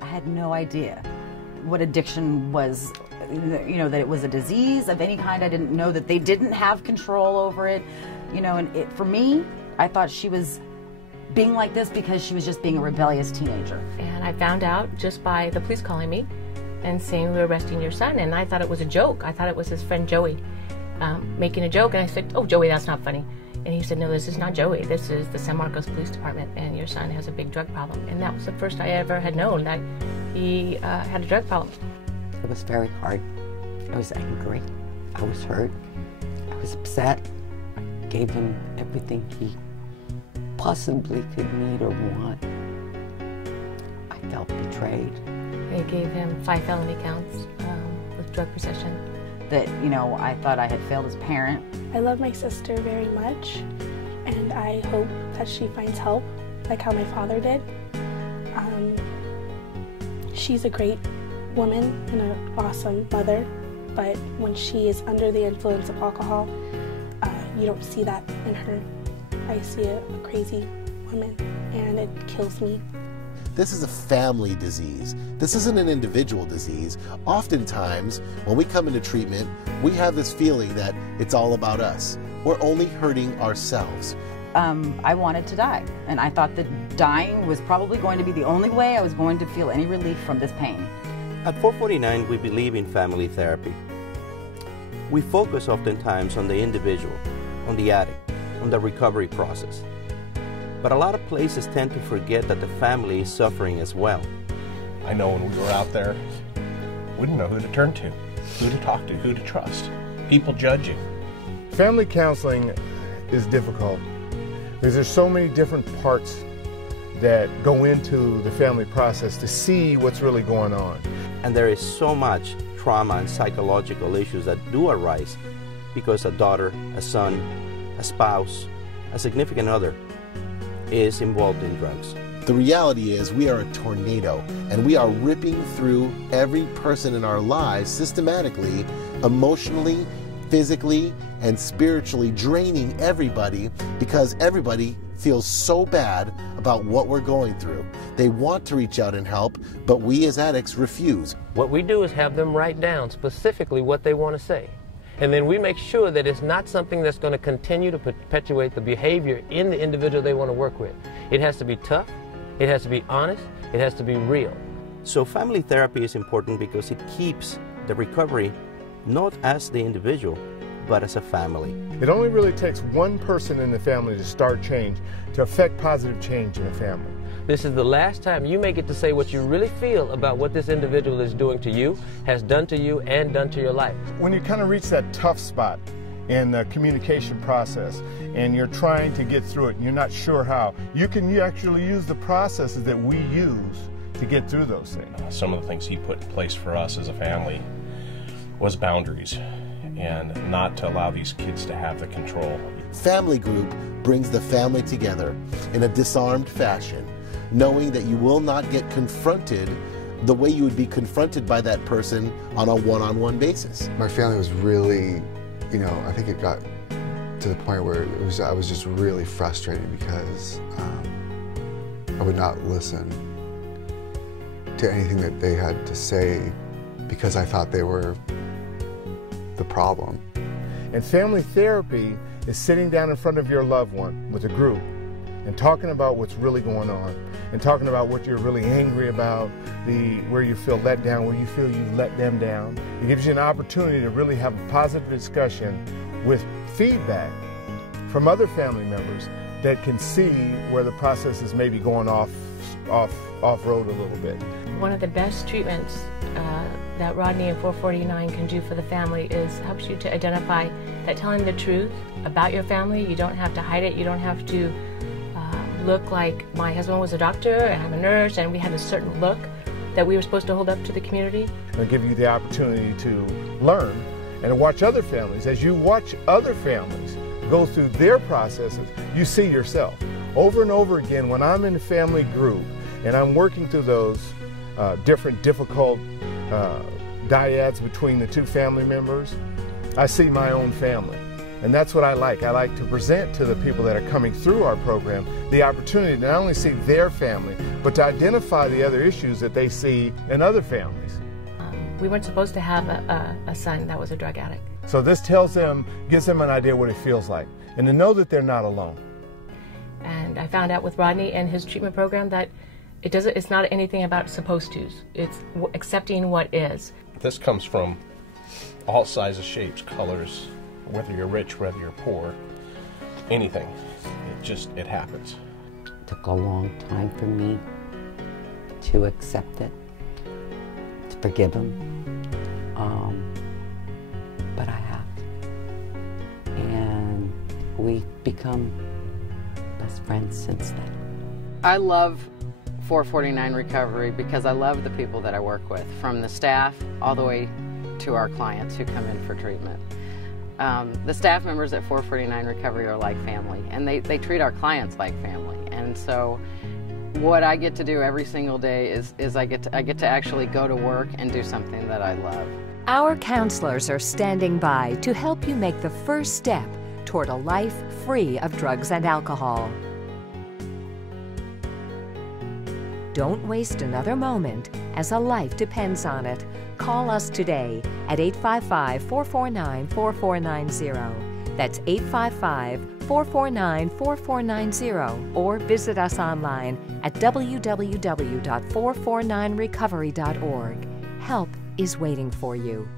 I had no idea what addiction was, you know, that it was a disease of any kind. I didn't know that they didn't have control over it, you know, and for me, I thought she was being like this because she was just being a rebellious teenager. And I found out just by the police calling me and saying we were arresting your son, and I thought it was a joke. I thought it was his friend Joey making a joke, and I said, "Oh, Joey, that's not funny." And he said, "No, this is not Joey. This is the San Marcos Police Department, and your son has a big drug problem." And that was the first I ever had known that he had a drug problem. It was very hard. I was angry. I was hurt. I was upset. I gave him everything he possibly could need or want. I felt betrayed. They gave him 5 felony counts with drug possession. That, you know, I thought I had failed as a parent. I love my sister very much, and I hope that she finds help, like how my father did. She's a great woman and an awesome mother, but when she is under the influence of alcohol, you don't see that in her. I see a crazy woman, and it kills me. This is a family disease. This isn't an individual disease. Oftentimes, when we come into treatment, we have this feeling that it's all about us. We're only hurting ourselves. I wanted to die, and I thought that dying was probably going to be the only way I was going to feel any relief from this pain. At 449, we believe in family therapy. We focus oftentimes on the individual, on the addict, on the recovery process. But a lot of places tend to forget that the family is suffering as well. I know when we were out there, we didn't know who to turn to, who to talk to, who to trust. People judge you. Family counseling is difficult because there's so many different parts that go into the family process to see what's really going on. And there is so much trauma and psychological issues that do arise because a daughter, a son, a spouse, a significant other is involved in drugs. The reality is we are a tornado, and we are ripping through every person in our lives systematically, emotionally, physically, and spiritually, draining everybody because everybody feels so bad about what we're going through. They want to reach out and help, but we as addicts refuse. What we do is have them write down specifically what they want to say. And then we make sure that it's not something that's going to continue to perpetuate the behavior in the individual they want to work with. It has to be tough, it has to be honest, it has to be real. So family therapy is important because it keeps the recovery not as the individual, but as a family. It only really takes one person in the family to start change, to affect positive change in a family. This is the last time you may get to say what you really feel about what this individual is doing to you, has done to you, and done to your life. When you kind of reach that tough spot in the communication process and you're trying to get through it and you're not sure how, you actually use the processes that we use to get through those things. Some of the things he put in place for us as a family was boundaries and not to allow these kids to have the control. Family group brings the family together in a disarmed fashion, knowing that you will not get confronted the way you would be confronted by that person on a one-on-one basis. My family was really, you know, I think it got to the point where I was just really frustrated because I would not listen to anything that they had to say because I thought they were the problem. And family therapy is sitting down in front of your loved one with a group and talking about what's really going on and talking about what you're really angry about, where you feel let down, where you feel you've let them down. It gives you an opportunity to really have a positive discussion with feedback from other family members that can see where the process is maybe going off-road a little bit. One of the best treatments that Rodney and 449 can do for the family is helps you to identify that telling the truth about your family, you don't have to hide it, you don't have to look like my husband was a doctor and I'm a nurse and we had a certain look that we were supposed to hold up to the community. It'll give you the opportunity to learn and to watch other families. As you watch other families go through their processes, you see yourself. Over and over again, when I'm in a family group and I'm working through those different difficult dyads between the two family members, I see my own family. And that's what I like. I like to present to the people that are coming through our program the opportunity to not only see their family, but to identify the other issues that they see in other families. We weren't supposed to have a son that was a drug addict. So this gives them an idea what it feels like, and to know that they're not alone. And I found out with Rodney and his treatment program that it's not anything about supposed to's. It's accepting what is. This comes from all sizes, shapes, colors, whether you're rich, whether you're poor, anything. It happens. It took a long time for me to accept it, to forgive him. But I have. And we've become best friends since then. I love 449 Recovery because I love the people that I work with, from the staff all the way to our clients who come in for treatment. The staff members at 449 Recovery are like family, and they treat our clients like family. And so what I get to do every single day is I get to actually go to work and do something that I love. Our counselors are standing by to help you make the first step toward a life free of drugs and alcohol. Don't waste another moment, as a life depends on it. Call us today at 855-449-4490. That's 855-449-4490, or visit us online at www.449recovery.org. Help is waiting for you.